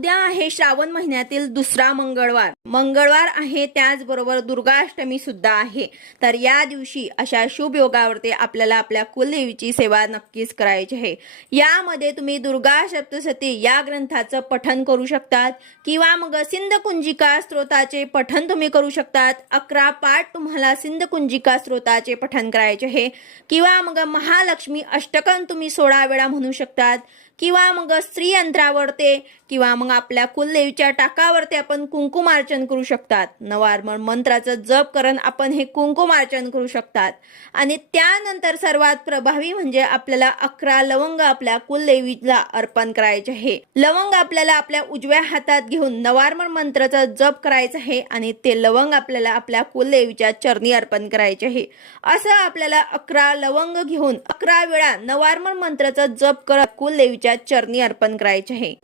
उद्या आहे श्रावण महिन्यातील दुसरा मंगळवार आहे, त्याचबरोबर दुर्गाष्टमी सुद्धा आहे। तर या दिवशी अशा शुभ योगावरती आपल्याला आपल्या कुलदेवीची सेवा नक्कीच करायची आहे। यामध्ये तुम्ही दुर्गा सप्तशती या ग्रंथाचं पठण करू शकतात किंवा मग सिंधकुंजिका स्तोत्राचे पठण तुम्ही करू शकतात। 11 पाठ तुम्हाला सिंधकुंजिका स्तोत्राचे पठण करायचे आहे किंवा मग महालक्ष्मी अष्टकम तुम्ही 16 वेळा म्हणू शकतात किंवा मग स्त्री यंत्रावरती किंवा मग आपल्या कुलदेवीच्या टाकावरती आपण कुंकुमार्चन करू शकतात। नवार्मण मंत्राचं जप करून आपण हे कुंकुमार्चन करू शकतात। आणि त्यानंतर सर्वात प्रभावी म्हणजे आपल्याला 11 लवंग आपल्या कुलदेवीला अर्पण करायचे आहे। लवंग आपल्याला आपल्या उजव्या हातात घेऊन नवार्मण मंत्राचा जप करायचा आहे आणि ते लवंग आपल्याला आपल्या कुलदेवीच्या चरणी अर्पण करायचे आहे। असं आपल्याला 11 लवंग घेऊन 11 वेळा नवार्मण मंत्राचा जप करत कुलदेवीच्या चरणी अर्पण करायचे आहे।